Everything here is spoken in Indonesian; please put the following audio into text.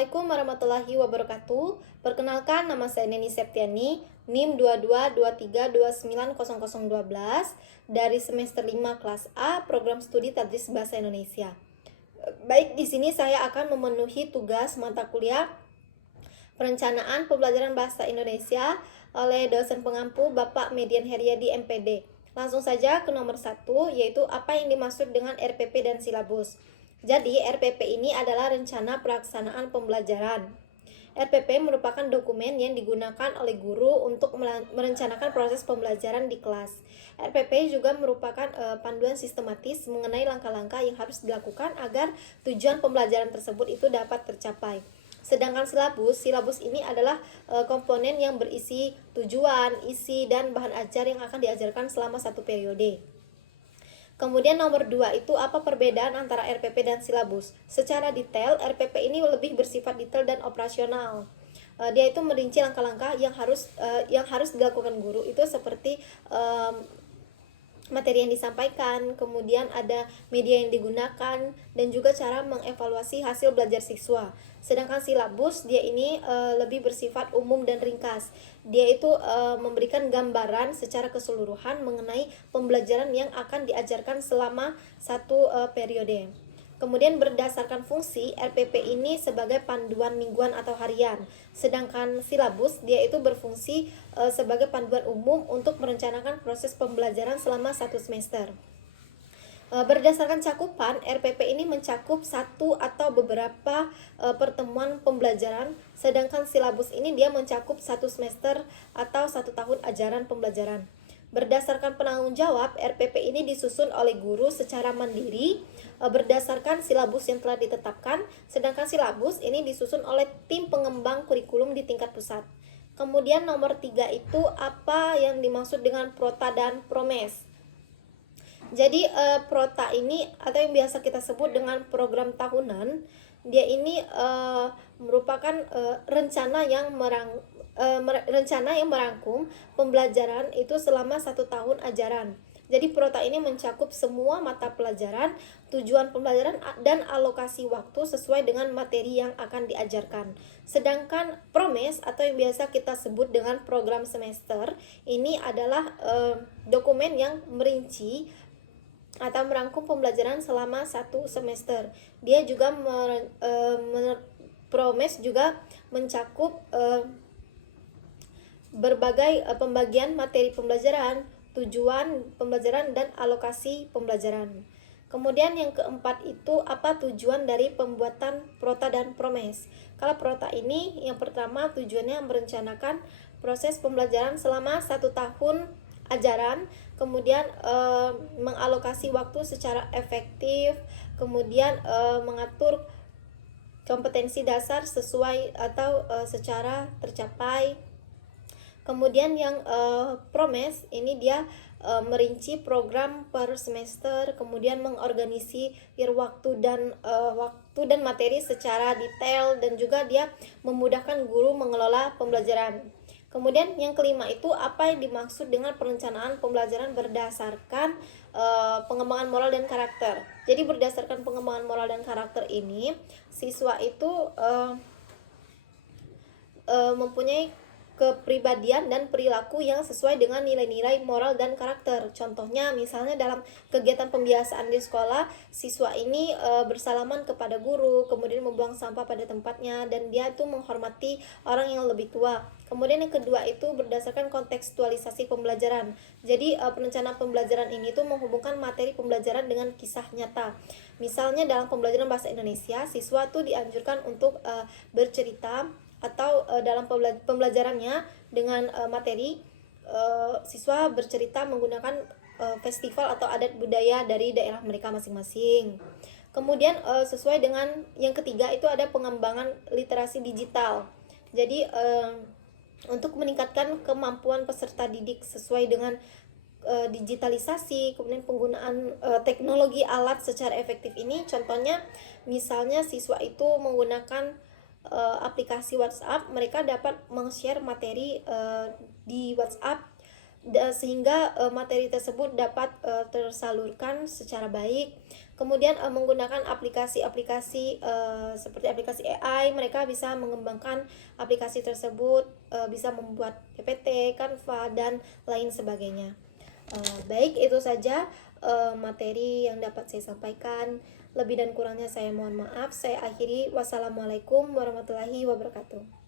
Assalamualaikum warahmatullahi wabarakatuh. Perkenalkan, nama saya Neni Septiani, NIM 2223290012 dari semester 5 kelas A, program studi Tadris Bahasa Indonesia. Baik, di sini saya akan memenuhi tugas mata kuliah Perencanaan Pembelajaran Bahasa Indonesia oleh dosen pengampu Bapak Median Heriadi MPD. Langsung saja ke nomor 1, yaitu apa yang dimaksud dengan RPP dan silabus. Jadi, RPP ini adalah rencana pelaksanaan pembelajaran. RPP merupakan dokumen yang digunakan oleh guru untuk merencanakan proses pembelajaran di kelas. RPP juga merupakan panduan sistematis mengenai langkah-langkah yang harus dilakukan agar tujuan pembelajaran tersebut itu dapat tercapai. Sedangkan silabus ini adalah komponen yang berisi tujuan, isi, dan bahan ajar yang akan diajarkan selama satu periode. Kemudian nomor 2 itu apa perbedaan antara RPP dan silabus? Secara detail, RPP ini lebih bersifat detail dan operasional. Dia itu merinci langkah-langkah yang harus dilakukan guru itu seperti materi yang disampaikan, kemudian ada media yang digunakan, dan juga cara mengevaluasi hasil belajar siswa. Sedangkan silabus dia ini lebih bersifat umum dan ringkas. Dia itu memberikan gambaran secara keseluruhan mengenai pembelajaran yang akan diajarkan selama satu periode. Kemudian berdasarkan fungsi, RPP ini sebagai panduan mingguan atau harian. Sedangkan silabus dia itu berfungsi sebagai panduan umum untuk merencanakan proses pembelajaran selama satu semester. Berdasarkan cakupan, RPP ini mencakup satu atau beberapa pertemuan pembelajaran, sedangkan silabus ini dia mencakup satu semester atau satu tahun ajaran pembelajaran. Berdasarkan penanggung jawab, RPP ini disusun oleh guru secara mandiri berdasarkan silabus yang telah ditetapkan, sedangkan silabus ini disusun oleh tim pengembang kurikulum di tingkat pusat. Kemudian nomor 3 itu apa yang dimaksud dengan prota dan promes. Jadi prota ini atau yang biasa kita sebut dengan program tahunan, dia ini merupakan rencana yang merangkum pembelajaran itu selama satu tahun ajaran. Jadi prota ini mencakup semua mata pelajaran, tujuan pembelajaran, dan alokasi waktu sesuai dengan materi yang akan diajarkan. Sedangkan promes atau yang biasa kita sebut dengan program semester, ini adalah dokumen yang merinci atau merangkum pembelajaran selama satu semester. Dia juga promes juga mencakup berbagai pembagian materi pembelajaran, tujuan pembelajaran, dan alokasi pembelajaran. Kemudian yang keempat itu apa tujuan dari pembuatan prota dan promes. Kalau prota ini yang pertama tujuannya merencanakan proses pembelajaran selama satu tahun ajaran, kemudian mengalokasi waktu secara efektif, kemudian mengatur kompetensi dasar sesuai atau secara tercapai. Kemudian yang promes ini dia merinci program per semester, kemudian mengorganisir waktu dan materi secara detail, dan juga dia memudahkan guru mengelola pembelajaran. Kemudian yang kelima itu apa yang dimaksud dengan perencanaan pembelajaran berdasarkan pengembangan moral dan karakter. Jadi berdasarkan pengembangan moral dan karakter ini, siswa itu mempunyai kepribadian dan perilaku yang sesuai dengan nilai-nilai moral dan karakter. Contohnya misalnya dalam kegiatan pembiasaan di sekolah, siswa ini bersalaman kepada guru, kemudian membuang sampah pada tempatnya, dan dia itu menghormati orang yang lebih tua. Kemudian yang kedua itu berdasarkan kontekstualisasi pembelajaran. Jadi perencanaan pembelajaran ini tuh menghubungkan materi pembelajaran dengan kisah nyata. Misalnya dalam pembelajaran bahasa Indonesia, siswa tuh dianjurkan untuk bercerita atau dalam pembelajarannya dengan materi siswa bercerita menggunakan festival atau adat budaya dari daerah mereka masing-masing. Kemudian sesuai dengan yang ketiga itu ada pengembangan literasi digital. Jadi untuk meningkatkan kemampuan peserta didik sesuai dengan digitalisasi, kemudian penggunaan teknologi alat secara efektif ini, contohnya misalnya siswa itu menggunakan aplikasi WhatsApp, mereka dapat meng-share materi di WhatsApp sehingga materi tersebut dapat tersalurkan secara baik. Kemudian menggunakan aplikasi-aplikasi seperti aplikasi AI, mereka bisa mengembangkan aplikasi tersebut, bisa membuat PPT, Canva, dan lain sebagainya. Baik, itu saja materi yang dapat saya sampaikan. Lebih dan kurangnya saya mohon maaf. Saya akhiri. Wassalamualaikum warahmatullahi wabarakatuh.